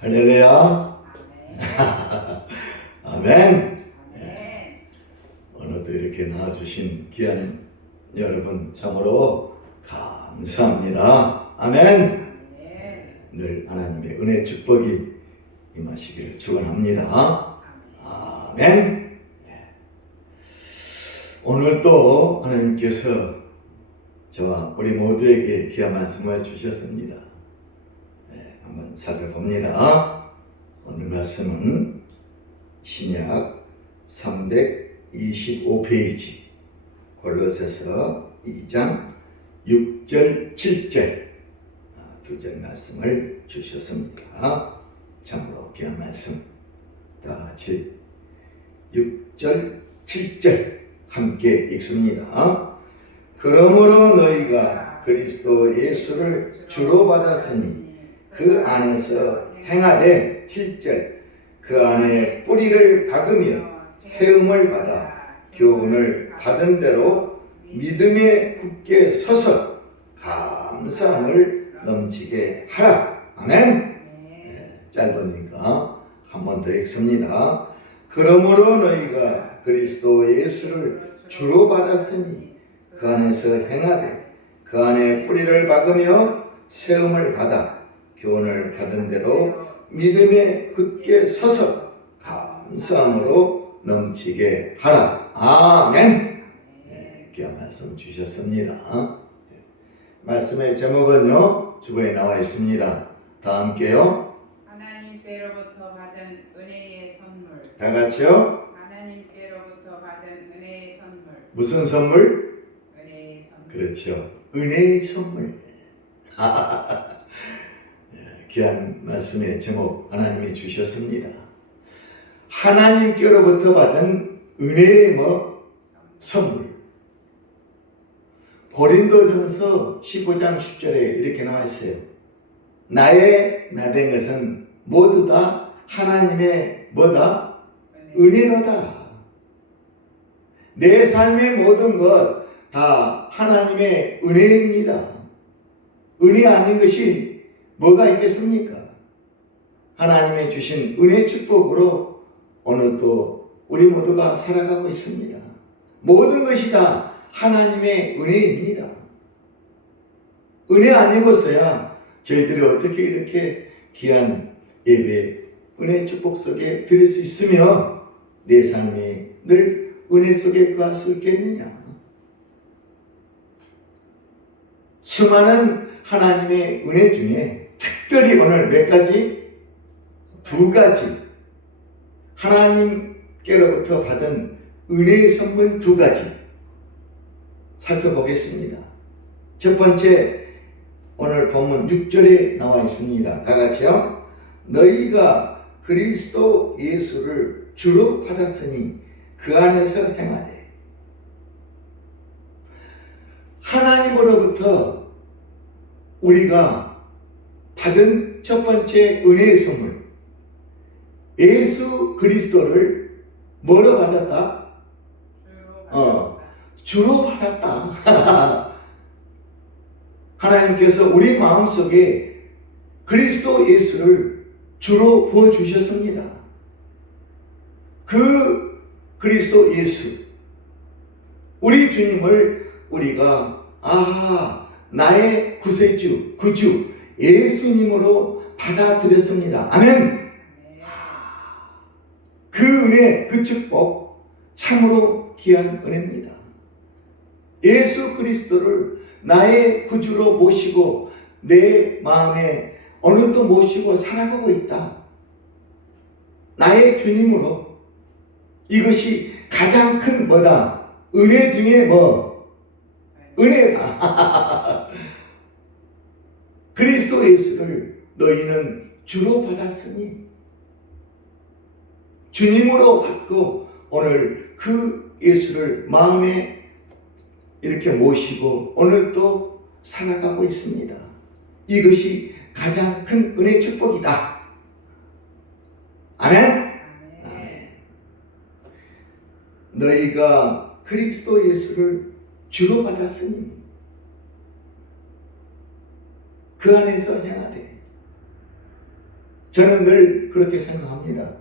할렐루야. 아멘. 아멘. 아멘. 오늘도 이렇게 나와주신 귀한 여러분 참으로 감사합니다. 아멘. 아멘. 늘 하나님의 은혜 축복이 임하시기를 축원합니다. 아멘. 오늘 또 하나님께서 저와 우리 모두에게 귀한 말씀을 주셨습니다. 한번 살펴봅니다. 오늘 말씀은 신약 325페이지 골로새서 2장 6절 7절 두 절 말씀을 주셨습니다. 참으로 귀한 말씀 다 같이 6절 7절 함께 읽습니다. 그러므로 너희가 그리스도 예수를 주로 받았으니 그 안에서 행하되 7절 그 안에 뿌리를 박으며 세움을 받아 교훈을 받은 대로 믿음에 굳게 서서 감사함을 넘치게 하라. 아멘. 짧으니까 한 번 더 읽습니다. 그러므로 너희가 그리스도 예수를 주로 받았으니 그 안에서 행하되 그 안에 뿌리를 박으며 세움을 받아 교훈을 받은 대로 믿음에 굳게 서서 감사함으로 넘치게 하라. 아멘. 귀한 말씀 주셨습니다. 말씀의 제목은요 주보에 나와 있습니다. 다 함께요. 하나님께로부터 받은 은혜의 선물. 다 같이요. 하나님께로부터 받은 은혜의 선물. 무슨 선물? 은혜의 선물. 그렇죠. 은혜의 선물. 귀한 말씀의 제목 하나님이 주셨습니다. 하나님께로부터 받은 은혜의 선물. 고린도전서 15장 10절에 이렇게 나와 있어요. 나의 나된 것은 모두 다 하나님의 뭐다? 은혜로다. 내 삶의 모든 것 다 하나님의 은혜입니다. 은혜 아닌 것이 뭐가 있겠습니까? 하나님의 주신 은혜 축복으로 오늘도 우리 모두가 살아가고 있습니다. 모든 것이 다 하나님의 은혜입니다. 은혜 아니고서야 저희들이 어떻게 이렇게 귀한 예배, 은혜 축복 속에 들을 수 있으며 내 삶이 늘 은혜 속에 거할 수 있겠느냐? 수많은 하나님의 은혜 중에 특별히 오늘 몇 가지? 두 가지. 하나님께로부터 받은 은혜의 선물 두 가지 살펴보겠습니다. 첫 번째, 오늘 본문 6절에 나와 있습니다. 다 같이요. 너희가 그리스도 예수를 주로 받았으니 그 안에서 행하되. 하나님으로부터 우리가 받은 첫 번째 은혜의 선물, 예수 그리스도를 뭐로 받았다? 주로 받았다. 하나님께서 우리 마음속에 그리스도 예수를 주로 부어주셨습니다. 그 그리스도 예수, 우리 주님을 우리가 나의 구세주, 구주 예수님으로 받아들였습니다. 아멘. 그 은혜, 그 축복 참으로 귀한 은혜입니다. 예수 그리스도를 나의 구주로 모시고 내 마음에 오늘도 모시고 살아가고 있다. 나의 주님으로. 이것이 가장 큰 뭐다? 은혜 중에 은혜다. 그리스도 예수를 너희는 주로 받았으니 주님으로 받고 오늘 그 예수를 마음에 이렇게 모시고 오늘도 살아가고 있습니다. 이것이 가장 큰 은혜 축복이다. 아멘. 아멘. 너희가 그리스도 예수를 주로 받았으니 그 안에서 행하되 저는 늘 그렇게 생각합니다.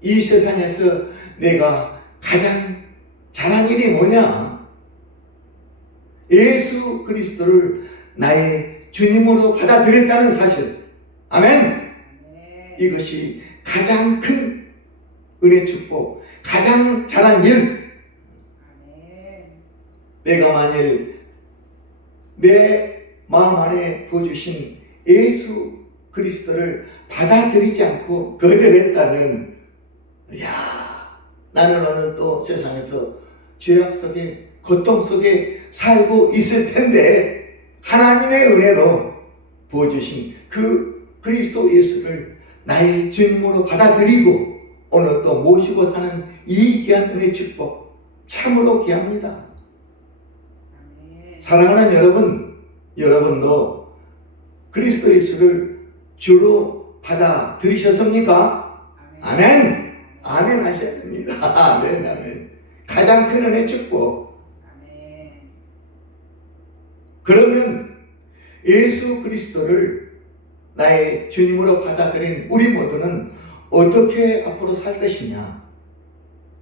이 세상에서 내가 가장 잘한 일이 뭐냐? 예수 그리스도를 나의 주님으로 받아들였다는 사실. 아멘. 아멘. 이것이 가장 큰 은혜 축복, 가장 잘한 일. 아멘. 내가 만일 내 마음 안에 부어주신 예수 그리스도를 받아들이지 않고 거절했다면, 나는 오늘 또 세상에서 죄악 속에, 고통 속에 살고 있을 텐데, 하나님의 은혜로 부어주신 그 그리스도 예수를 나의 주님으로 받아들이고 오늘 또 모시고 사는 이 귀한 은혜 축복 참으로 귀합니다. 아멘. 사랑하는 여러분, 여러분도 그리스도 예수를 주로 받아들이셨습니까? 아멘. 아멘 하셔야 됩니다. 아멘, 아멘. 가장 큰 은혜 축복. 아멘. 그러면 예수 그리스도를 나의 주님으로 받아들인 우리 모두는 어떻게 앞으로 살 것이냐?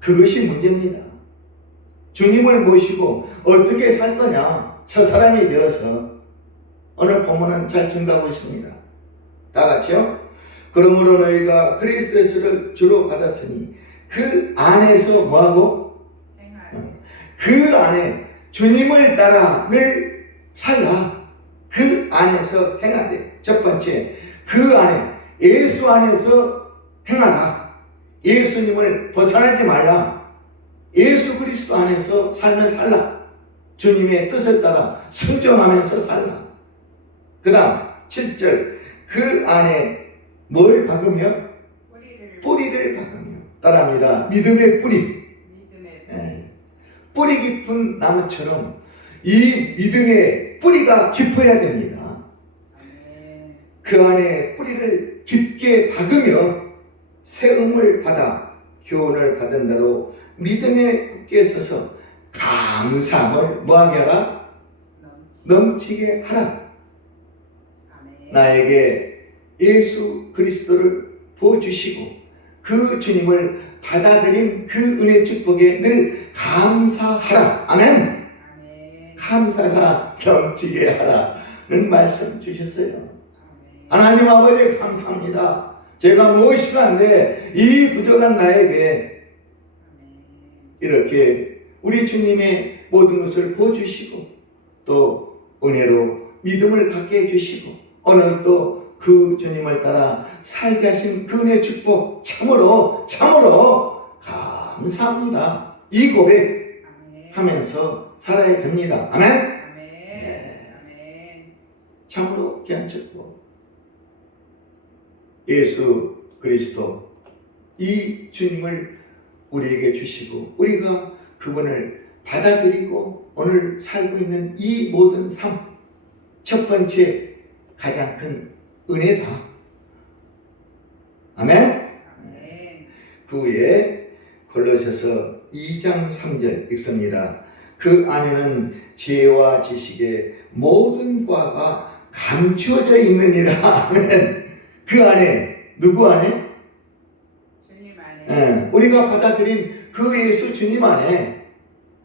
그것이 문제입니다. 주님을 모시고 어떻게 살 거냐? 저 사람이 되어서 오늘 본문은 잘 증가하고 있습니다. 다 같이요. 그러므로 너희가 그리스도 예수를 주로 받았으니 그 안에서 뭐하고? 행하라. 그 안에 주님을 따라 늘 살라. 그 안에서 행하되. 첫 번째, 그 안에 예수 안에서 행하라. 예수님을 벗어나지 말라. 예수 그리스도 안에서 살면 살라. 주님의 뜻을 따라 순종하면서 살라. 그 다음 7절, 그 안에 뭘 박으며? 뿌리를 박으며. 따라합니다. 믿음의 뿌리. 믿음의 뿌리 깊은 나무처럼 이 믿음의 뿌리가 깊어야 됩니다. 아멘. 그 안에 뿌리를 깊게 박으며 세움을 받아 교훈을 받은 대로 믿음에 굳게 서서 감사함을 뭐하게 하라? 넘치게 하라. 아멘. 나에게 예수 그리스도를 부어주시고 그 주님을 받아들인 그 은혜 축복에 늘 감사하라. 아멘. 아멘. 감사가 넘치게 하라는 말씀 주셨어요. 아멘. 하나님 아버지 감사합니다. 제가 무엇이도 안 돼 이 부족한 나에게 아멘. 이렇게 우리 주님의 모든 것을 부어주시고 또 은혜로 믿음을 갖게 해주시고 오늘 또 그 주님을 따라 살게 하신 그 은혜 축복 참으로 감사합니다. 이 고백 아멘. 하면서 살아야 됩니다. 아멘. 아멘. 네. 아멘. 참으로 귀한 축복. 예수 그리스도 이 주님을 우리에게 주시고 우리가 그분을 받아들이고 오늘 살고 있는 이 모든 삶, 첫 번째 가장 큰 은혜다. 아멘. 아멘. 그 후에 골로새서 2장 3절 읽습니다. 그 안에는 지혜와 지식의 모든 바가 감추어져 있느니라. 아멘. 그 안에 누구 안에? 주님 안에. 우리가 받아들인 그 예수 주님 안에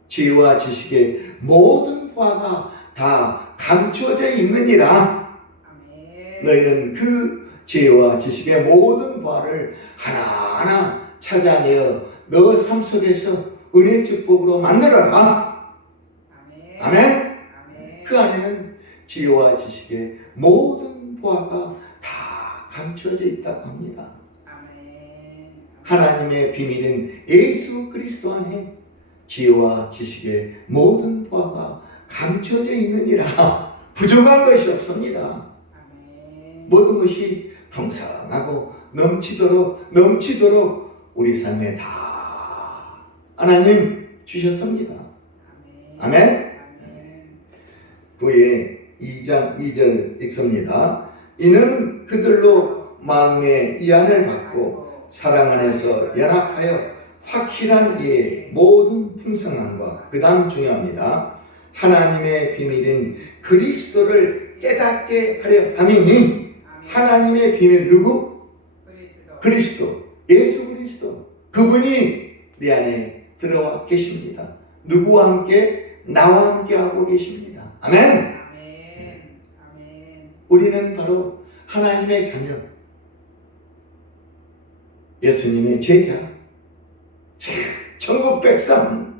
지혜와 지식의 모든 바가 다 감추어져 있느니라. 아멘. 너희는 그 지혜와 지식의 모든 바를 하나하나 찾아내어 너 삶 속에서 은혜 축복으로 만들어라. 아멘. 아멘. 아멘. 그 안에는 지혜와 지식의 모든 바가 다 감추어져 있다고 합니다. 아멘. 하나님의 비밀은 예수 그리스도 안에 지혜와 지식의 모든 바가 감추어져 있느니라. 부족한 것이 없습니다. 아멘. 모든 것이 풍성하고 넘치도록 우리 삶에 다 하나님 주셨습니다. 아멘. 아멘. 아멘. 그의 2장 2절 읽습니다. 이는 그들로 마음의 이안을 받고 사랑 안에서 연합하여 확실한 이의 모든 풍성함과 그 다음 중요합니다. 하나님의 비밀인 그리스도를 깨닫게 하려 함이니 하나님의 비밀 누구? 그리스도, 예수 그리스도, 그분이 내 안에 들어와 계십니다. 누구와 함께? 나와 함께 하고 계십니다. 아멘. 아멘. 아멘. 우리는 바로 하나님의 자녀, 예수님의 제자, 천국 백성.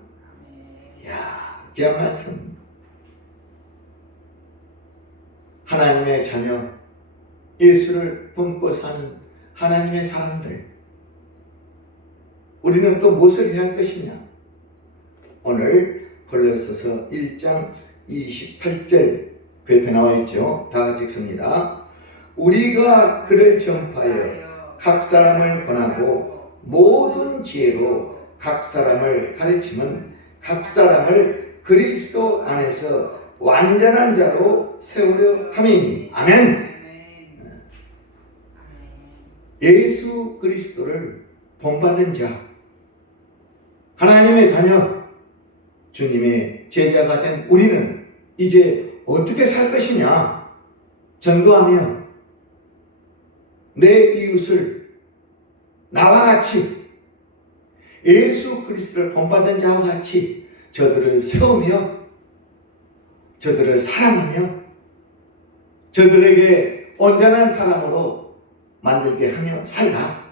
이야, 귀한 말씀. 하나님의 자녀, 예수를 품고 사는 하나님의 사람들, 우리는 또 무엇을 해야 할 것이냐? 오늘 골로새서 1장 28절 그 옆에 나와 있죠. 다 같이 읽습니다. 우리가 그를 전파하여 각 사람을 권하고 모든 지혜로 각 사람을 가르치면 각 사람을 그리스도 안에서 완전한 자로 세우려 함이니. 아멘. 예수 그리스도를 본받은 자, 하나님의 자녀, 주님의 제자가 된 우리는 이제 어떻게 살 것이냐? 전도하며 내 이웃을 나와 같이 예수 그리스도를 본받은 자와 같이 저들을 세우며 저들을 사랑하며 저들에게 온전한 사람으로 만들게 하며 살라.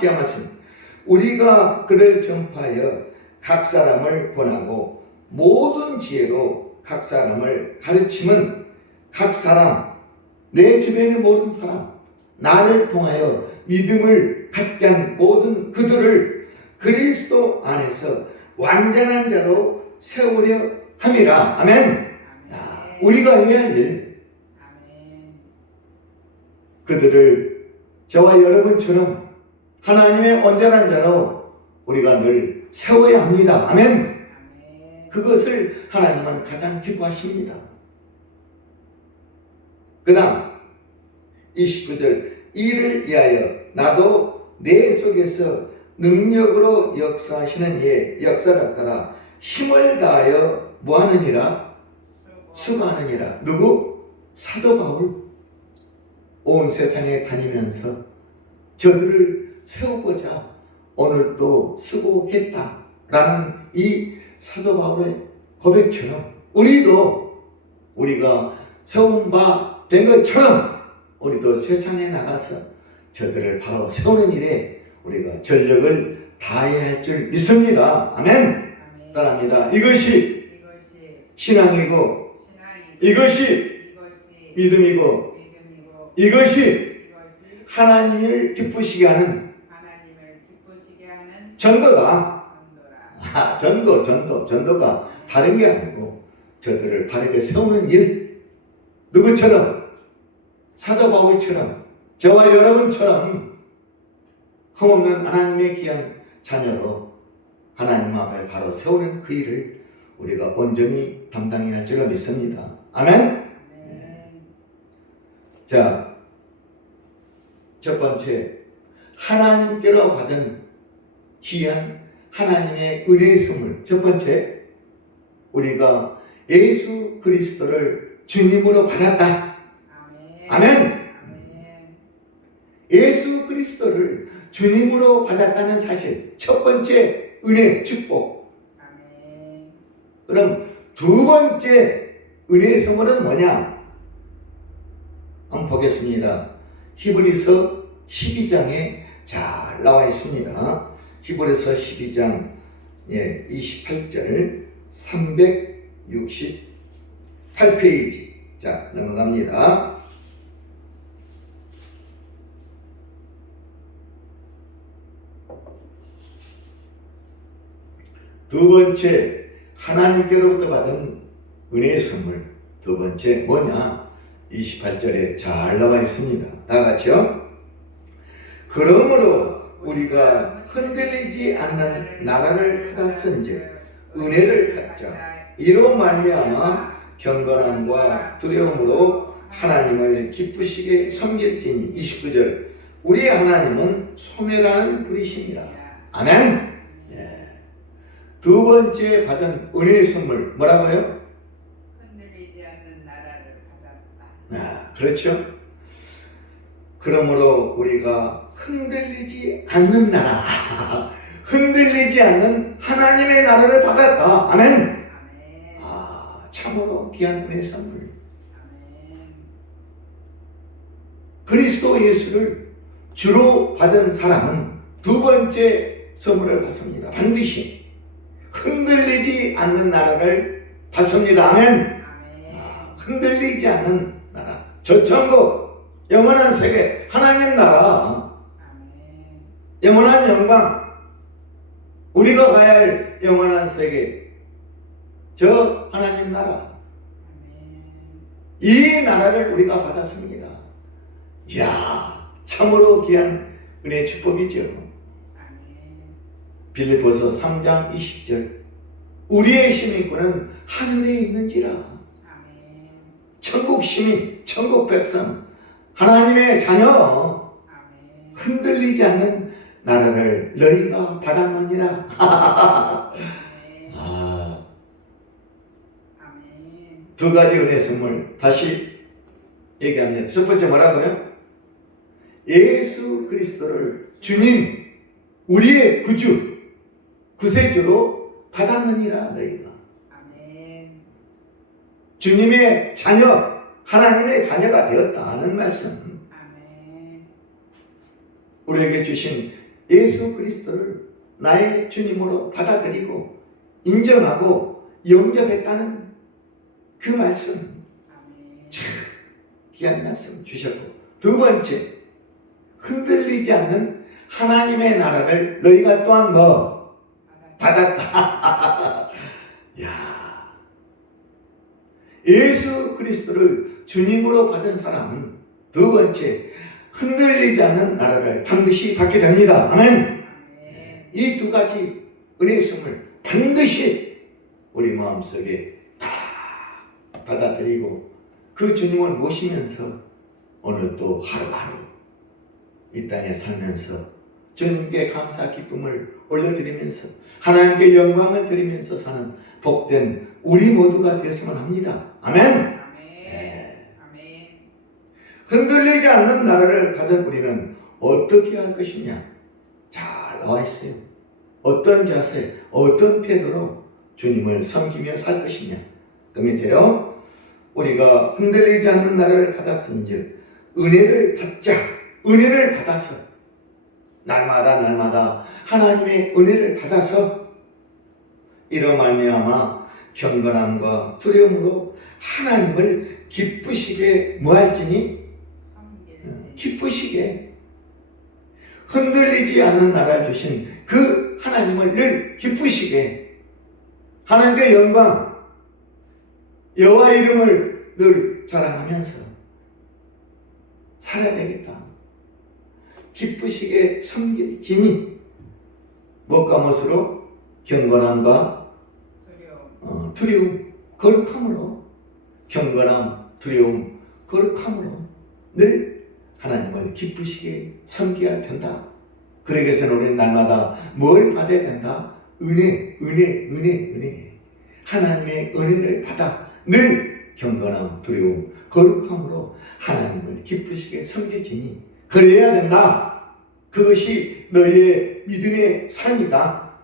귀한 말씀. 우리가 그를 전파하여 각 사람을 권하고 모든 지혜로 각 사람을 가르치면 각 사람, 내 주변의 모든 사람, 나를 통하여 믿음을 갖게 한 모든 그들을 그리스도 안에서 완전한 자로 세우려 함이라. 아멘. 우리가 해야 할 일, 그들을 저와 여러분처럼 하나님의 온전한 자로 우리가 늘 세워야 합니다. 아멘. 그것을 하나님은 가장 기뻐하십니다. 그 다음 29절, 이를 위하여 나도 내 속에서 능력으로 역사하시는 이의 역사를 따라 힘을 다하여 뭐하느니라? 수고하느니라. 누구? 사도 바울. 온 세상에 다니면서 저들을 세우고자 오늘도 수고했다라는 이 사도 바울의 고백처럼 우리가 세운 바 된 것처럼 우리도 세상에 나가서 저들을 바로 세우는 일에 우리가 전력을 다해야 할 줄 믿습니다. 아멘. 따라합니다. 이것이 신앙이고 이것이 믿음이고 이것이 하나님을 기쁘시게 하는 전도다. 전도가 다른 게 아니고 저들을 바르게 세우는 일. 누구처럼? 사도 바울처럼, 저와 여러분처럼 흠없는 하나님의 귀한 자녀로 하나님 앞에 바로 세우는 그 일을 우리가 온전히 담당해야 할 줄 믿습니다. 아멘. 자, 첫 번째, 하나님께로 받은 귀한 하나님의 은혜의 선물. 첫 번째, 우리가 예수 그리스도를 주님으로 받았다. 아멘. 예수 그리스도를 주님으로 받았다는 사실, 첫 번째 은혜, 축복. 그럼 두 번째 은혜의 선물은 뭐냐? 한번 보겠습니다. 히브리서 12장에 잘 나와 있습니다. 히브리서 12장 28절 368페이지. 자, 넘어갑니다. 두 번째, 하나님께로부터 받은 은혜의 선물. 두 번째 뭐냐? 28절에 잘 나와 있습니다. 다 같이요. 그러므로 우리가 흔들리지 않는 나라를 받았은즉 은혜를 받자. 이로 말미암아 경건함과 두려움으로 하나님을 기쁘시게 섬길지니. 29절, 우리의 하나님은 소멸하는 분이십니다. 아멘. 두 번째 받은 은혜의 선물 뭐라고요? 흔들리지 않는 나라를 받았다. 그렇죠. 그러므로 우리가 흔들리지 않는 나라, 흔들리지 않는 하나님의 나라를 받았다. 아멘. 아멘. 참으로 귀한 은혜의 선물. 아멘. 그리스도 예수를 주로 받은 사람은 두 번째 선물을 받습니다. 반드시 흔들리지 않는 나라를 받습니다. 아멘. 아멘. 흔들리지 않는 나라, 저천국, 영원한 세계, 하나님 나라, 아멘. 영원한 영광, 우리가 가야 할 영원한 세계, 저 하나님 나라, 아멘. 이 나라를 우리가 받았습니다. 이야, 참으로 귀한 은혜의 축복이죠. 아멘. 빌립보서 3장 20절, 우리의 시민권은 하늘에 있는지라. 아멘. 천국 시민, 천국 백성, 하나님의 자녀, 아멘. 흔들리지 않는 나라를 너희가 받았느니라. 아멘. 아멘. 두 가지 은혜 선물 다시 얘기합니다. 첫 번째 뭐라고요? 예수 그리스도를 주님, 우리의 구주, 구세주로 받았느니라 너희가. 아멘. 주님의 자녀, 하나님의 자녀가 되었다는 말씀. 아멘. 우리에게 주신 예수 그리스도를 나의 주님으로 받아들이고 인정하고 영접했다는 그 말씀. 아멘. 귀한 말씀 주셨고, 두 번째, 흔들리지 않는 하나님의 나라를 너희가 또한 뭐? 받았다. 야, 예수 그리스도를 주님으로 받은 사람은 두 번째, 흔들리지 않는 나라를 반드시 받게 됩니다. 아멘. 아멘. 이 두 가지 은혜의 선물 반드시 우리 마음속에 다 받아들이고 그 주님을 모시면서 오늘 또 하루하루 이 땅에 살면서 주님께 감사 기쁨을 올려드리면서 하나님께 영광을 드리면서 사는 복된 우리 모두가 되었으면 합니다. 아멘. 아멘. 아멘. 흔들리지 않는 나라를 받은 우리는 어떻게 할 것이냐? 잘 나와 있어요. 어떤 자세, 어떤 태도로 주님을 섬기며 살 것이냐? 그 밑에요. 우리가 흔들리지 않는 나라를 받았은즉 은혜를 받자. 은혜를 받아서 날마다 하나님의 은혜를 받아서 이로 말미암아 경건함과 두려움으로 하나님을 기쁘시게 뭐할지니? 기쁘시게 흔들리지 않는 나라를 주신 그 하나님을 늘 기쁘시게 하나님의 영광 여호와 이름을 늘 자랑하면서 살아야 되겠다. 기쁘시게 섬길지니 무엇과 무엇으로? 경건함과 두려움, 거룩함으로 경건함, 두려움, 거룩함으로 늘 하나님을 기쁘시게 섬겨야 된다. 그러기 위해서는 우리는 날마다 뭘 받아야 된다? 은혜. 하나님의 은혜를 받아 늘 경건함, 두려움, 거룩함으로 하나님을 기쁘시게 섬기지니 그래야 된다. 그것이 너의 믿음의 삶이다.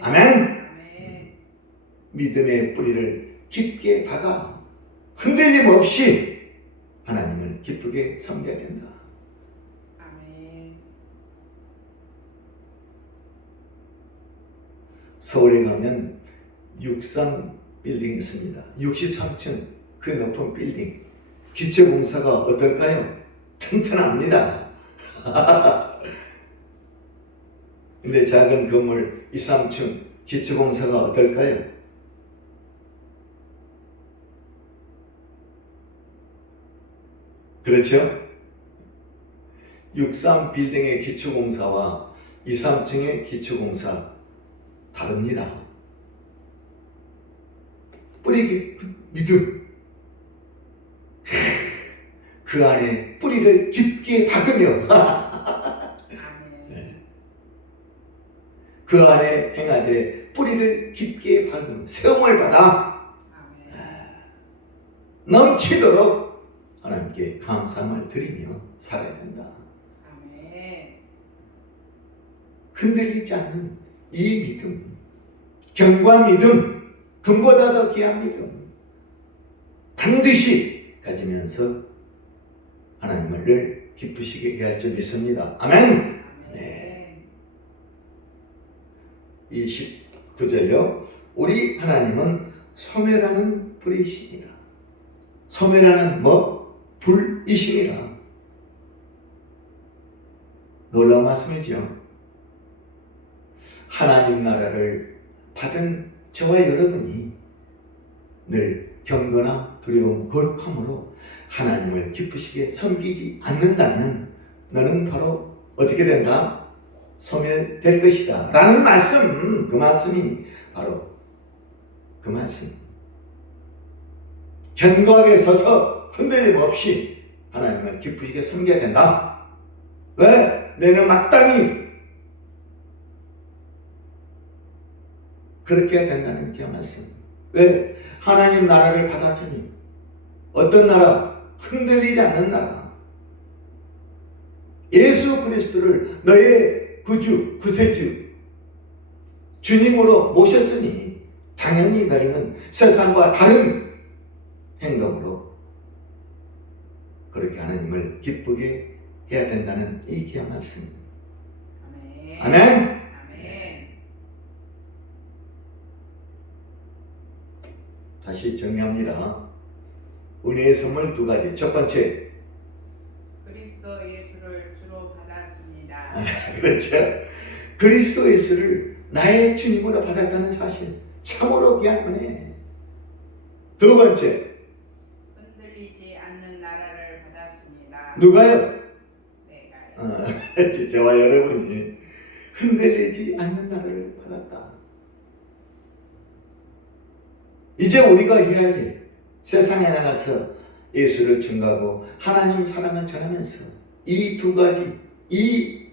아멘. 아멘. 믿음의 뿌리를 깊게 박아 흔들림 없이 하나님을 기쁘게 섬겨야 된다. 아멘. 서울에 가면 63 빌딩이 있습니다. 63층 그 높은 빌딩. 기초공사가 어떨까요? 튼튼합니다. 근데 작은 건물 2, 3층 기초공사가 어떨까요? 그렇죠? 63 빌딩의 기초공사와 2, 3층의 기초공사 다릅니다. 뿌리 깊은 믿음, 그 안에 뿌리를 깊게 박으며 그 안에 행하되 뿌리를 깊게 박으며 세움을 받아 넘치도록 하나님께 감사함을 드리며 살아야 된다. 아멘. 흔들리지 않는 이 믿음, 견고한 믿음, 금보다 더 귀한 믿음 반드시 가지면서 하나님을 늘 기쁘시게 할 줄 믿습니다. 아멘. 네. 29절요. 우리 하나님은 소멸하는 불이시니라. 소멸하는 불이시니라. 놀라운 말씀이죠. 하나님 나라를 받은 저와 여러분이 늘 경건함, 두려움, 거룩함으로 하나님을 기쁘시게 섬기지 않는다면 너는 바로 어떻게 된다? 소멸될 것이다 라는 말씀, 그 말씀이 바로 그 말씀. 견고하게 서서 흔들림 없이 하나님을 기쁘시게 섬겨야 된다. 왜? 내는 마땅히 그렇게 해야 된다는 그 말씀. 왜? 하나님 나라를 받았으니. 어떤 나라? 흔들리지 않는 나라. 예수 그리스도를 너의 구주, 구세주, 주님으로 모셨으니 당연히 너희는 세상과 다른 행동으로 그렇게 하나님을 기쁘게 해야 된다는 이 귀한 말씀. 아멘. 아멘. 아멘. 다시 정리합니다. 은혜의 선물 두 가지. 첫 번째, 그리스도 예수를 주로 받았습니다. 그렇죠. 그리스도 예수를 나의 주님으로 받았다는 사실, 참으로 귀한 은혜. 두 번째, 흔들리지 않는 나라를 받았습니다. 누가요? 내가요. 저와 여러분이 흔들리지 않는 나라를 받았다. 이제 우리가 해야 할 일, 세상에 나가서 예수를 증거하고 하나님 사랑을 전하면서 이 두 가지, 이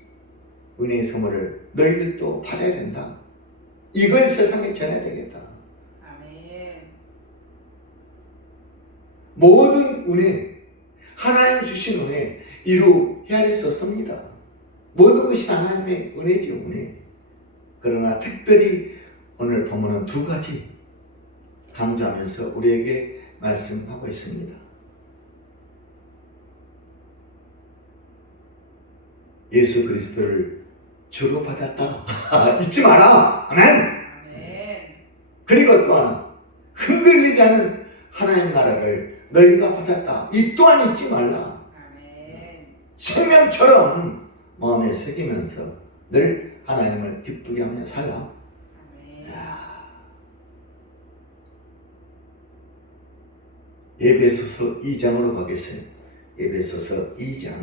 은혜의 선물을 너희들도 받아야 된다. 이걸 세상에 전해야 되겠다. 아멘. 모든 은혜, 하나님 주신 은혜 이루 헤아릴 수 없습니다. 모든 것이 하나님의 은혜죠, 은혜. 그러나 특별히 오늘 본문은 두 가지 강조하면서 우리에게 말씀하고 있습니다. 예수 그리스도를 주로 받았다. 잊지 마라. 아멘. 아멘. 그리고 또 하나, 흔들리지 않은 하나님 나라를 너희가 받았다. 이 또한 잊지 말라. 아멘. 생명처럼 마음에 새기면서 늘 하나님을 기쁘게 하며 살라. 아멘. 에베소서 2장으로 가겠습니다. 에베소서 2장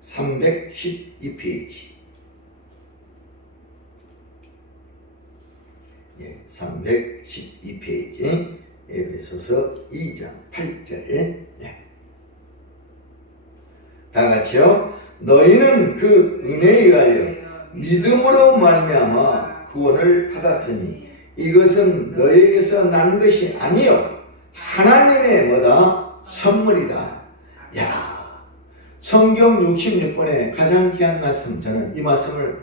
312페이지 312페이지 에베소서 2장 8절 다 같이요. 너희는 그 은혜에 의하여 믿음으로 말미암아 구원을 받았으니 이것은 너희에게서 난 것이 아니요 하나님의 뭐다? 선물이다. 야, 성경 66권의 가장 귀한 말씀, 저는 이 말씀을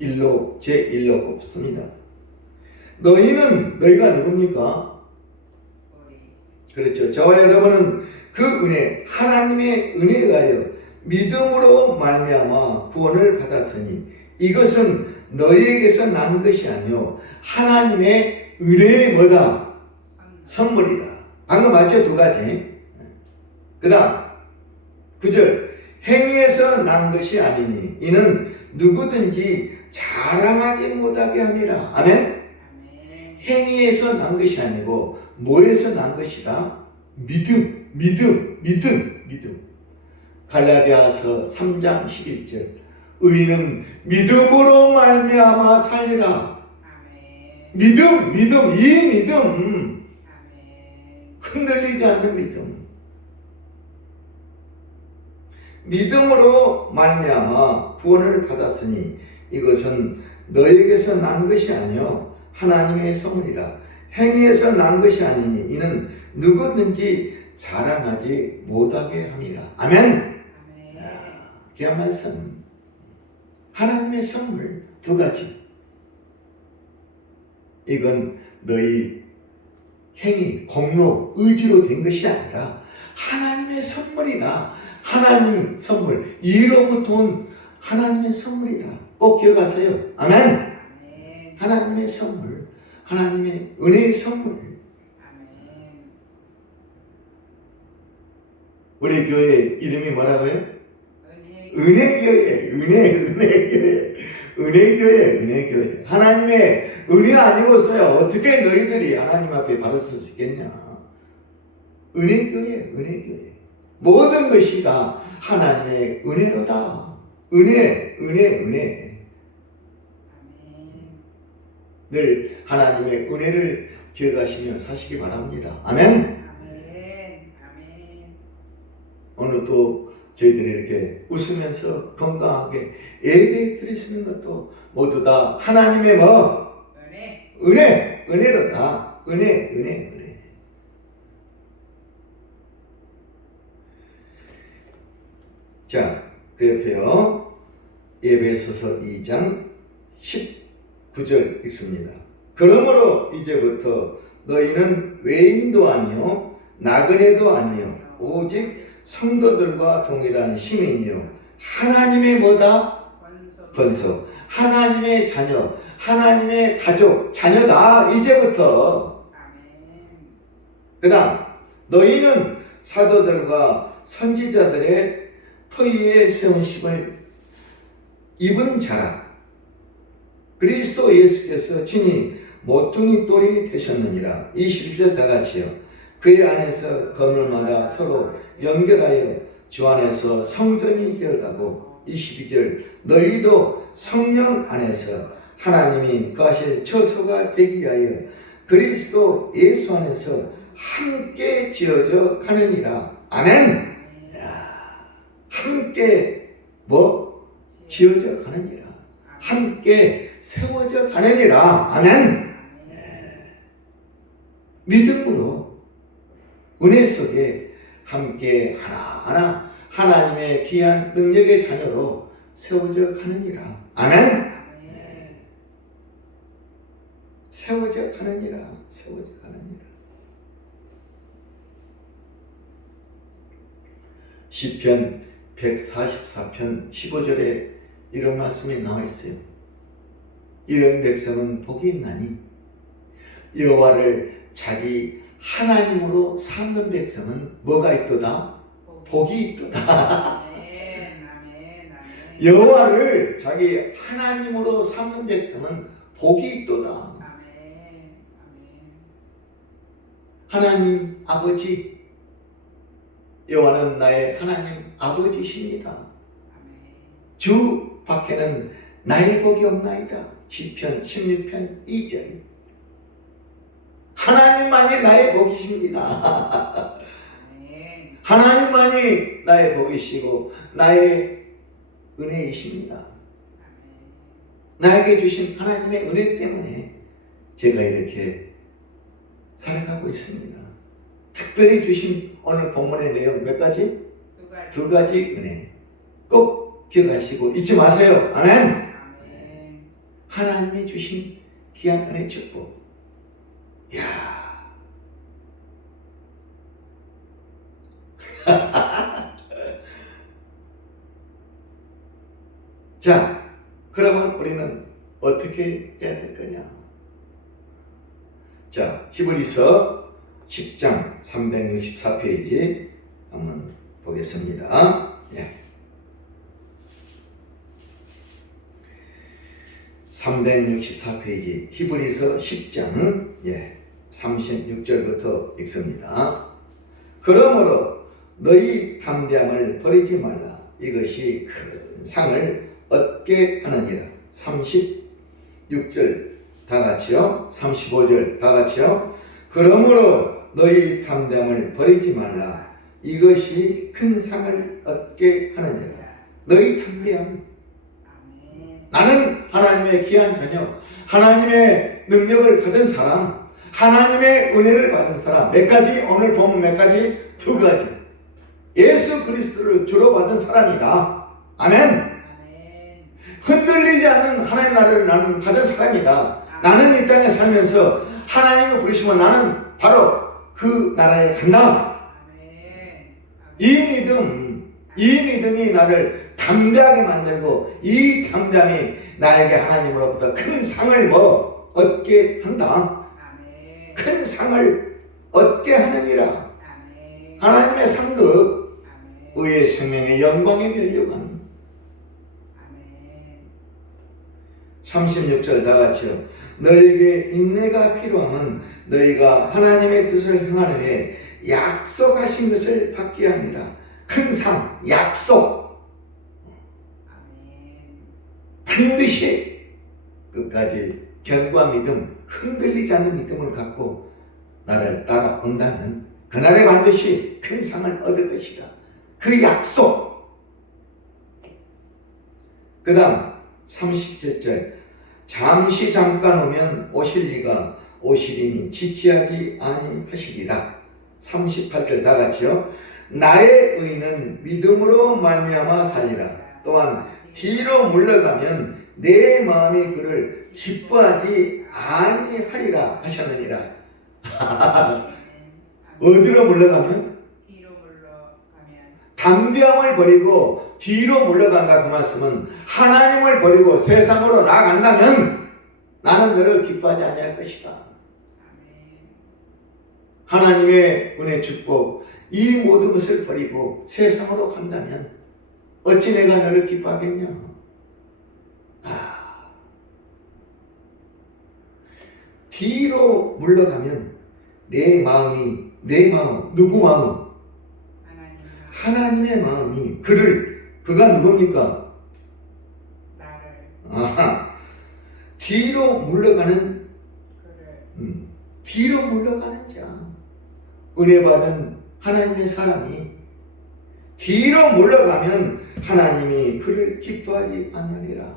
제1로 꼽습니다. 너희가 누굽니까? 그렇죠. 저와 여러분은 그 은혜, 하나님의 은혜에 의하여 믿음으로 말미암아 구원을 받았으니 이것은 너희에게서 난 것이 아니요 하나님의 은혜의 뭐다? 선물이다. 방금 맞죠? 두 가지. 그 다음 9절 행위에서 난 것이 아니니 이는 누구든지 자랑하지 못하게 함이라. 아멘? 아멘. 행위에서 난 것이 아니고 뭐에서 난 것이다? 믿음. 갈라디아서 3장 11절 의인은 믿음으로 말미암아 살리라. 아멘. 믿음, 이 믿음. 아멘. 흔들리지 않는 믿음. 믿음으로 말미암아 구원을 받았으니 이것은 너에게서 난 것이 아니요 하나님의 선물이라. 행위에서 난 것이 아니니 이는 누구든지 자랑하지 못하게 함이라. 아멘. 아멘. 귀한 말씀. 하나님의 선물 두 가지. 이건 너희 행위, 공로, 의지로 된 것이 아니라 하나님의 선물이다. 하나님 선물, 이로부터 온 하나님의 선물이다. 꼭 기억하세요. 아멘. 아멘. 하나님의 선물, 하나님의 은혜의 선물. 아멘. 우리 교회 이름이 뭐라고요? 은혜. 은혜교회, 은혜교회. 하나님의 은혜 아니고서야 어떻게 너희들이 하나님 앞에 바로 설 수 있겠냐? 은혜교회. 모든 것이 다 하나님의 은혜로다. 은혜. 아멘. 늘 하나님의 은혜를 기억하시며 사시기 바랍니다. 아멘. 아멘. 아멘. 오늘 또 저희들이 이렇게 웃으면서 건강하게 예배 드리시는 것도 모두 다 하나님의 뭐? 은혜. 은혜로다. 은혜. 자, 그 옆에요. 에베소서 2장 19절 읽습니다. 그러므로 이제부터 너희는 외인도 아니요 나그네도 아니요 오직 성도들과 동일한 시민이요 하나님의 뭐다? 권소. 하나님의 자녀, 하나님의 가족, 자녀다. 이제부터. 아멘. 그 다음 너희는 사도들과 선지자들의 터위에 세운 심을 입은 자라. 그리스도 예수께서 친히 모퉁이 돌이 되셨느니라. 21절 다 같이요. 그의 안에서 건물마다 서로 연결하여 주 안에서 성전이 되어가고 22절 너희도 성령 안에서 하나님이 거하실 처소가 되기 위하여 그리스도 예수 안에서 함께 지어져 가느니라. 아멘. 함께 뭐? 지어져 가느니라. 함께 세워져 가느니라. 아멘. 믿음으로 은혜 속에 함께 하나하나 하나님의 귀한 능력의 자녀로 세워져 가느니라. 아멘. 세워져 가느니라. 시편 144편 15절에 이런 말씀이 나와 있어요. 이런 백성은 복이 있나니 여호와를 자기 하나님으로 삼는 백성은 뭐가 있도다? 복이 있도다. 여호와를 자기 하나님으로 삼는 백성은 복이 있도다. 하나님 아버지, 여호와는 나의 하나님 아버지십니다. 주 밖에는 나의 복이 없나이다. 시편 16편 2절. 하나님만이 나의 복이십니다. 하나님만이 나의 복이시고 나의 은혜이십니다. 나에게 주신 하나님의 은혜 때문에 제가 이렇게 살아가고 있습니다. 특별히 주신 오늘 본문의 내용 몇 가지? 두 가지 은혜 꼭 기억하시고 잊지 마세요. 아멘. 하나님이 주신 귀한 은혜 축복. 이야. 자, 그러면 우리는 어떻게 해야 될 거냐? 자, 히브리서 10장 364페이지 한번 보겠습니다. 예. 364페이지 히브리서 10장 36절부터 읽습니다. 그러므로 너희 담대함을 버리지 말라. 이것이 큰 상을 얻게 하느니라. 36절 다 같이요. 35절 다 같이요. 그러므로 너희 담대함을 버리지 말라. 이것이 큰 상을 얻게 하느니라. 너희 담대함. 나는 하나님의 귀한 자녀, 하나님의 능력을 받은 사람, 하나님의 은혜를 받은 사람. 몇 가지? 오늘 보면 몇 가지? 두 가지. 예수 그리스도를 주로 받은 사람이다. 아멘. 아멘. 흔들리지 않는 하나님 나라를 나는 받은 사람이다. 나는 이 땅에 살면서 하나님을 부르시면 나는 바로 그 나라에 간다. 아멘. 이 믿음이 나를 담대하게 만들고 이 담대함이 나에게 하나님으로부터 큰 상을 얻게 한다. 아멘. 큰 상을 얻게 하느니라. 아멘. 하나님의 상급, 아멘. 의의 생명의 영광에 들려간. 아멘. 36절 다같이요. 너희에게 인내가 필요하면 너희가 하나님의 뜻을 행하는 후에 약속하신 것을 받게 하니라. 큰 상, 약속. 아멘. 반드시 끝까지 견고한 믿음, 흔들리지 않는 믿음을 갖고 나를 따라온다면 그날에 반드시 큰 상을 얻을 것이다. 그 약속. 그 다음 37절. 잠시 잠깐 오면 오실리가 오시리니 지체하지 아니하시리라. 38절 다같이요. 나의 의는 믿음으로 말미암아 살리라. 또한 뒤로 물러가면 내 마음이 그를 기뻐하지 아니하리라 하셨느니라. 어디로 물러가면? 뒤로 물러가면 담대함을 버리고 뒤로 물러간다. 그 말씀은 하나님을 버리고 세상으로 나아간다면 나는 너를 기뻐하지 아니할 것이다. 아멘. 하나님의 은혜 축복 이 모든 것을 버리고 세상으로 간다면 어찌 내가 너를 기뻐하겠냐? 뒤로 물러가면 내 마음, 누구 마음? 하나님의 마음이 그가 누굽니까? 나를 뒤로 물러가는 그를 뒤로 물러가는 자, 은혜 받은 하나님의 사람이 뒤로 물러가면 하나님이 그를 기뻐하지 않으리라.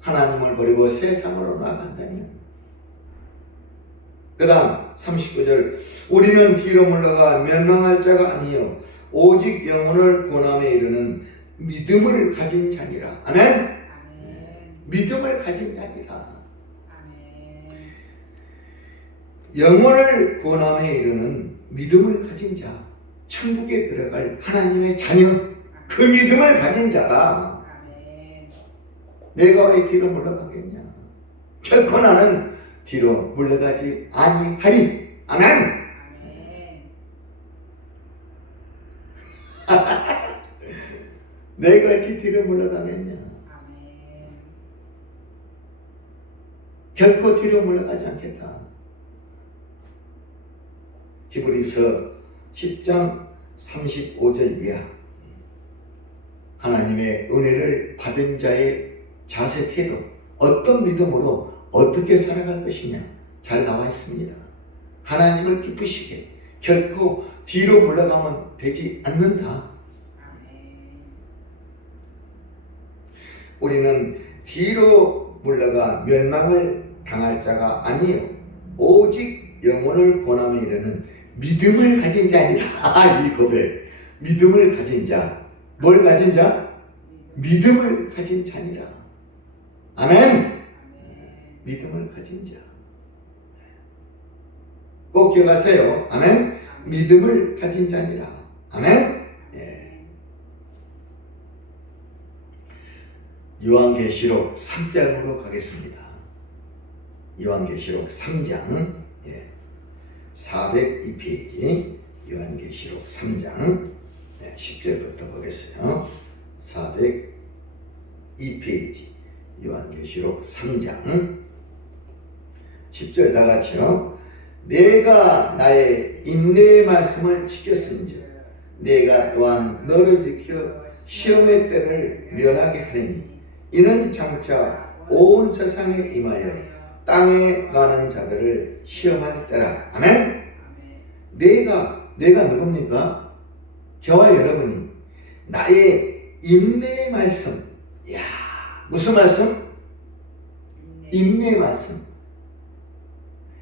하나님을 버리고 세상으로 나간다면. 그 다음 39절. 우리는 뒤로 물러가 멸망할 자가 아니요 오직 영혼을 구원함에 이르는 믿음을 가진 자니라. 아멘. 아멘. 믿음을 가진 자니라. 아멘. 영혼을 구원함에 이르는 믿음을 가진 자, 천국에 들어갈 하나님의 자녀, 그 믿음을 가진 자다. 아멘. 내가 왜 뒤로 물러가겠냐? 결코 나는 뒤로 물러가지 아니하리. 아멘. 아멘. 내가 어찌 뒤로 물러가겠냐? 아멘. 결코 뒤로 물러가지 않겠다. 히브리서 10장 35절 이하. 하나님의 은혜를 받은 자의 자세 태도, 어떤 믿음으로 어떻게 살아갈 것이냐 잘 나와 있습니다. 하나님을 기쁘시게 결코 뒤로 물러가면 되지 않는다. 아멘. 우리는 뒤로 물러가 멸망을 당할 자가 아니요 오직 영혼을 구원함에 이르는 믿음을 가진 자니라. 이 고백. 믿음을 가진 자. 뭘 가진 자? 믿음을 가진 자니라. 아멘. 아멘. 믿음을 가진 자. 꼭 기억하세요. 아멘. 믿음을 가진 자니라. 아멘. 예. 요한계시록 3장으로 가겠습니다. 요한계시록 3장 402페이지 요한계시록 3장 10절부터 보겠어요. 402페이지 요한계시록 3장 10절 다같이요. 내가 나의 인내의 말씀을 지켰은즉 내가 또한 너를 지켜 시험의 때를 면하게 하리니 이는 장차 온 세상에 임하여 땅에 가는 자들을 시험할 때라. 아멘. 내가 누굽니까? 저와 여러분이 나의 인내의 말씀. 야, 무슨 말씀? 인내의 말씀.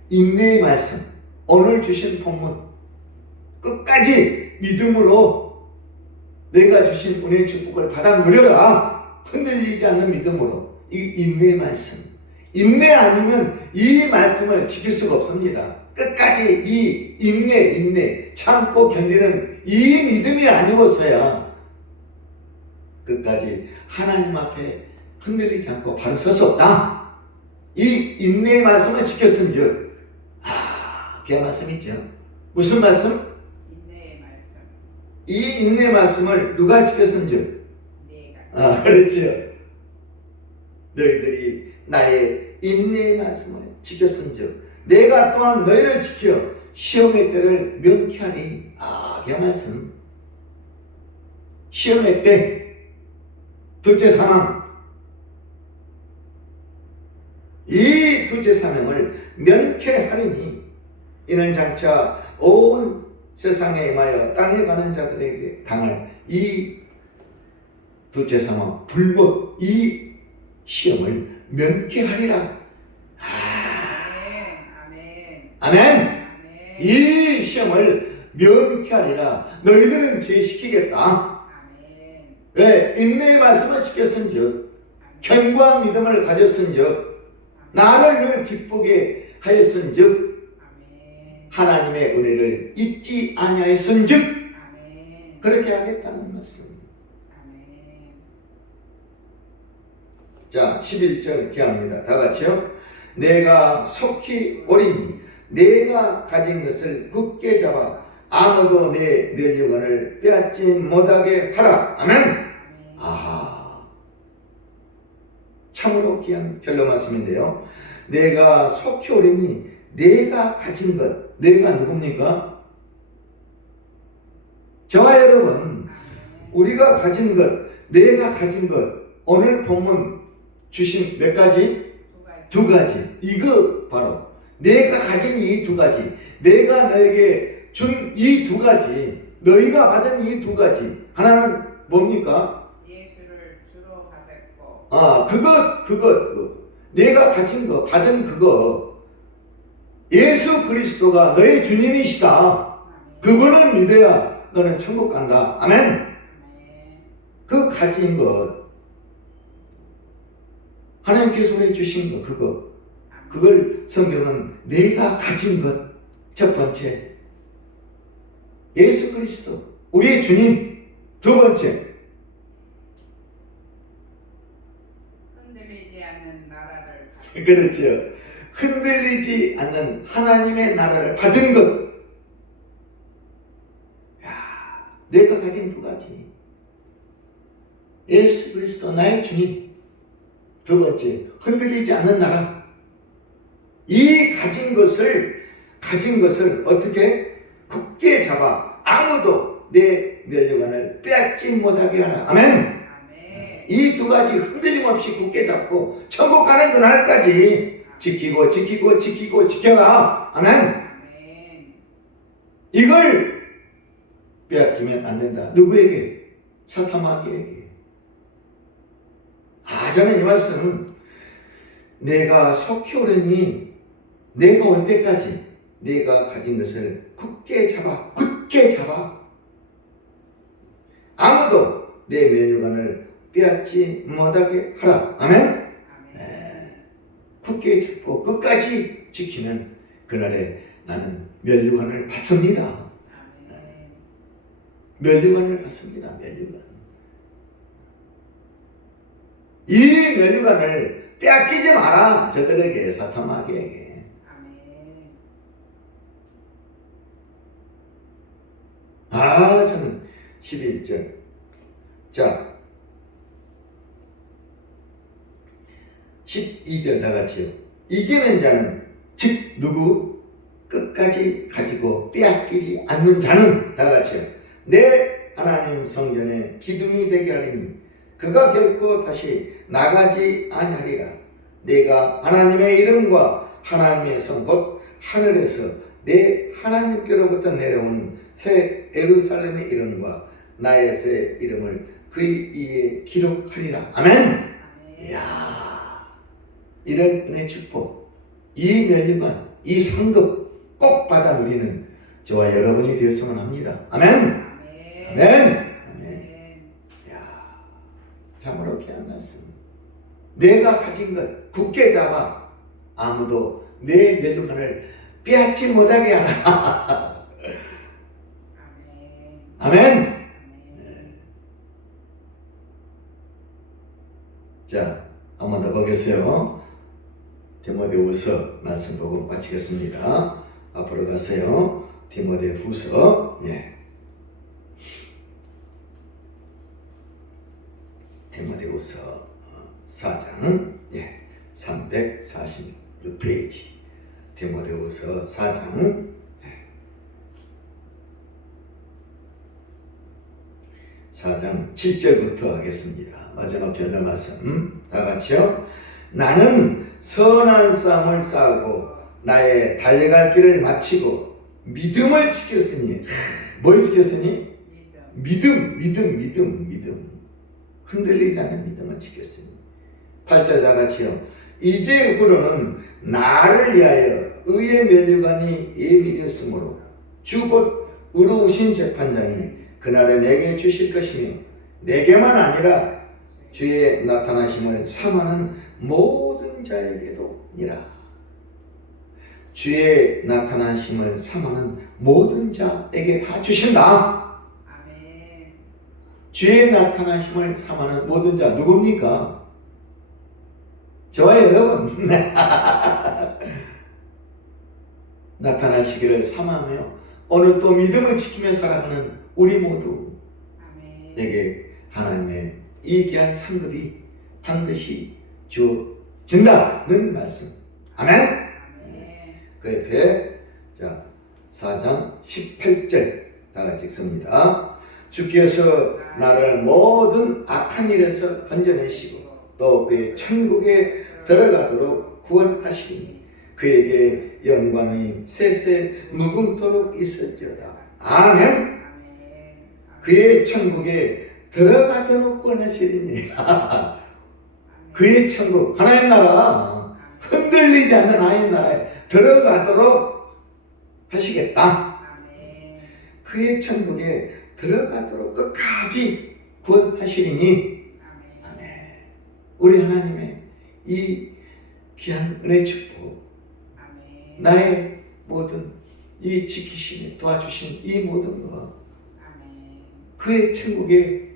인내의 말씀. 오늘 주신 본문 끝까지 믿음으로 내가 주신 은혜의 축복을 받아 누려라. 흔들리지 않는 믿음으로. 이 인내의 말씀. 인내 아니면 이 말씀을 지킬 수가 없습니다. 끝까지 이 인내 참고 견디는 이 믿음이 아니었어야 끝까지 하나님 앞에 흔들리지 않고 바로 설 수 없다. 이 인내의 말씀을 지켰은즉 그 말씀이죠. 무슨 말씀? 인내의 말씀. 이 인내의 말씀을 누가 지켰은즉 내가. 그렇죠. 너희들이 나의 인내의 말씀을 지켰은즉 내가 또한 너희를 지켜 시험의 때를 면케하리. 그 말씀. 시험의 때 둘째 사망. 이 둘째 사명을 면케하리니 이는 장차 온 세상에 임하여 땅에 가는 자들에게 당할 이 둘째 사망 불못 이 시험을 면케하리라. 아멘. 이 시험을 면케하리라. 너희들은 제시키겠다. 왜? 인내의 말씀을 지켰은즉 견고한 믿음을 가졌은즉 나를 늘 기쁘게 하였은즉 하나님의 은혜를 잊지 아니하였은즉 그렇게 하겠다는 말씀. 자, 11절 기합니다. 다 같이요. 내가 속히 오리니 내가 가진 것을 굳게 잡아 아무도 내 멸류관을 빼앗지 못하게 하라. 아멘. 참으로 귀한 결론 말씀인데요. 내가 속히 오리니 내가 가진 것. 내가 누굽니까? 저와 여러분, 우리가 가진 것, 내가 가진 것. 오늘 본문 주신 몇 가지? 두 가지. 이거 바로 내가 가진 이 두 가지, 내가 너에게 준 이 두 가지, 너희가 받은 이 두 가지. 하나는 뭡니까? 예수를 주로 받았고. 그것. 내가 가진 거, 받은 그거. 예수 그리스도가 너의 주님이시다. 그분을 믿어야 너는 천국 간다. 아멘. 그 가진 것. 하나님께서 해주신 거, 그걸 성경은 내가 가진 것. 첫 번째, 예수 그리스도, 우리의 주님. 두 번째, 흔들리지 않는 나라를 그렇죠. 흔들리지 않는 하나님의 나라를 받은 것. 내가 가진 두 가지. 예수 그리스도 나의 주님. 두 번째, 흔들리지 않는 나라. 이 가진 것을 어떻게 굳게 잡아 아무도 내 멸류관을 빼앗지 못하게 하라. 아멘. 이 두 가지 흔들림 없이 굳게 잡고 천국 가는 그날까지 지키고 지켜라. 아멘. 이걸 빼앗기면 안 된다. 누구에게? 사탄마귀에게. 저는 이 말씀, 내가 속히 오려니 내가 올 때까지 내가 가진 것을 굳게 잡아 아무도 내 멸류관을 빼앗지 못하게 하라. 아멘. 굳게 잡고 끝까지 지키면 그날에 나는 멸류관을 받습니다. 멸류관을 받습니다. 이 멸류관을 빼앗기지 마라. 저들에게, 사탄마귀에게. 저는 11절. 자, 12절 다 같이요. 이기는 자는 즉 누구? 끝까지 가지고 빼앗기지 않는 자는 다 같이요. 내 하나님 성전에 기둥이 되게 하리니 그가 결코 다시 나가지 아니하리라. 내가 하나님의 이름과 하나님의 성 곧 하늘에서 내 하나님께로부터 내려오는 새 예루살렘의 이름과 나의 새 이름을 그의 이에 기록하리라. 아멘. 이야, 이런 은혜 축복, 이 멸류관, 이 상급 꼭 받아 누리는 저와 여러분이 되었으면 합니다. 아멘. 아멘. 아멘. 아멘. 아멘. 야, 참으로 귀한 말씀. 내가 가진 것 굳게 잡아 아무도 내 면류관을 빼앗지 못하게 하라. 아멘. 아멘. 아멘. 자, 한 번 더 보겠어요. 디모데후서 말씀 보고 마치겠습니다. 앞으로 가세요. 디모데후서, 디모데후서 4장, 346페이지. 디모데후서 4장, 4장 7절부터 하겠습니다. 마지막 결론 말씀 다 같이요. 나는 선한 싸움을 싸우고 나의 달려갈 길을 마치고 믿음을 지켰으니. 뭘 지켰으니? 믿음. 흔들리지 않는 믿음을 지켰으니. 8절 다 같이요. 이제 후로는 나를 위하여 의의 면류관이 예비되었으므로 주 곧 의로우신 재판장이 그날에 내게 주실 것이며 내게만 아니라 주의 나타나심을 삼하는 모든 자에게도니라. 주의 나타나심을 삼하는 모든 자에게 다 주신다. 아멘. 주의 나타나심을 삼하는 모든 자 누굽니까? 저와 여러분. 나타나시기를 삼하며 오늘 또 믿음을 지키며 살아가는 우리 모두에게 하나님의 이 귀한 상급이 반드시 주어진다는 말씀. 아멘. 아멘. 그 옆에 4장 18절 다 같이 읽습니다. 주께서 나를 모든 악한 일에서 건져내시고 또 그의 천국에 들어가도록 구원하시니 그에게 영광이 세세 무궁토록 있을지어다. 아멘. 그의 천국에 들어가도록 구원하시리니. 그의 천국, 하나님 나라, 흔들리지 않는 하나님 나라에 들어가도록 하시겠다. 그의 천국에 들어가도록 끝까지 구원하시리니. 아멘. 우리 하나님의 이 귀한 은혜 축복, 나의 모든 이 지키심에 도와주신 이 모든 것, 그의 천국에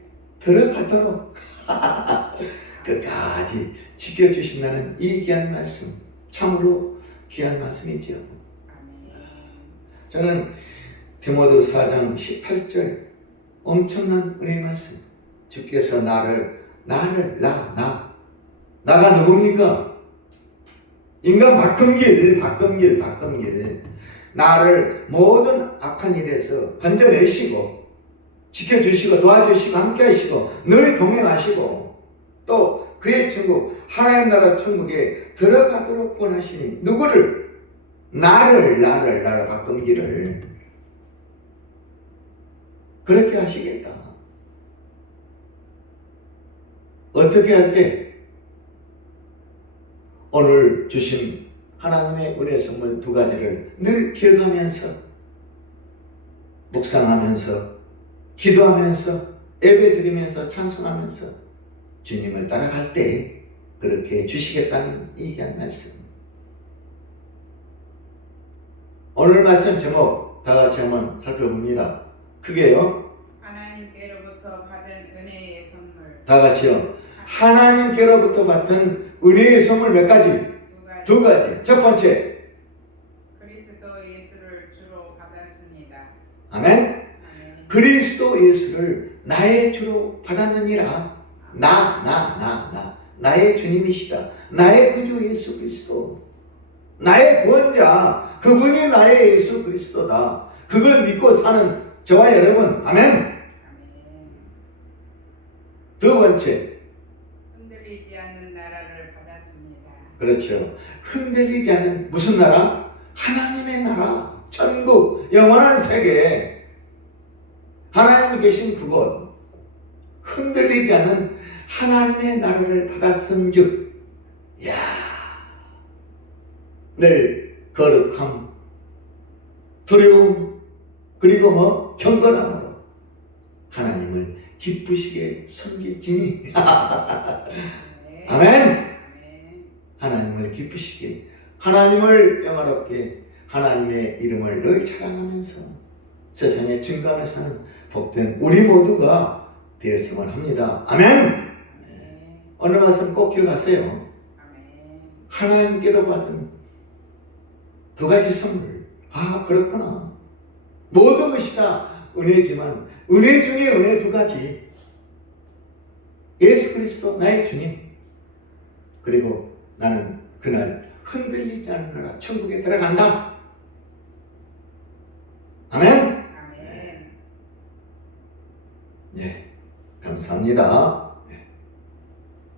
들어가도록 끝까지 지켜주신다는 이 귀한 말씀, 참으로 귀한 말씀이지요. 저는 디모데 4장 18절 엄청난 은혜의 말씀. 주께서 나가 누굽니까? 인간 박금길. 나를 모든 악한 일에서 건져내시고 지켜주시고 도와주시고 함께하시고 늘 동행하시고 또 그의 천국 하나님 나라 천국에 들어가도록 권하시니 누구를? 나를 박금기를 그렇게 하시겠다. 어떻게 할 때? 오늘 주신 하나님의 은혜 선물 두 가지를 늘 기억하면서 묵상하면서 기도하면서 예배드리면서 찬송하면서 주님을 따라갈 때 그렇게 주시겠다는 이 귀한 말씀. 오늘 말씀 제목 다 같이 한번 살펴봅니다. 크게요. 하나님께로부터 받은 은혜의 선물. 다 같이요. 하나님께로부터 받은 은혜의 선물 몇 가지? 두 가지. 첫 번째, 그리스도 예수를 주로 받았습니다. 아멘. 그리스도 예수를 나의 주로 받았느니라. 나의 주님이시다. 나의 구주 예수 그리스도. 나의 구원자. 그분이 나의 예수 그리스도다. 그걸 믿고 사는 저와 여러분. 아멘. 두 번째. 흔들리지 않는 나라를 받았습니다. 그렇죠. 흔들리지 않는 무슨 나라? 하나님의 나라. 천국. 영원한 세계. 하나님이 계신 그곳. 흔들리지 않는 하나님의 나라를 받았음즉 늘 거룩함, 두려움, 그리고 뭐 경건함으로 하나님을 기쁘시게 섬기지니 아멘. 아멘. 아멘. 하나님을 기쁘시게, 하나님을 영화롭게, 하나님의 이름을 늘 자랑하면서 세상에 증거하며 사는 복된 우리 모두가 되었으면 합니다. 아멘. 아멘. 오늘 말씀 꼭 기억하세요. 아멘. 하나님께로 받은 두 가지 선물. 아, 그렇구나. 모든 것이 다 은혜지만 은혜 중에 은혜 두 가지. 예수 그리스도 나의 주님. 그리고 나는 그날 흔들리지 않으라 천국에 들어간다. 아멘. 아멘. 예, 감사합니다.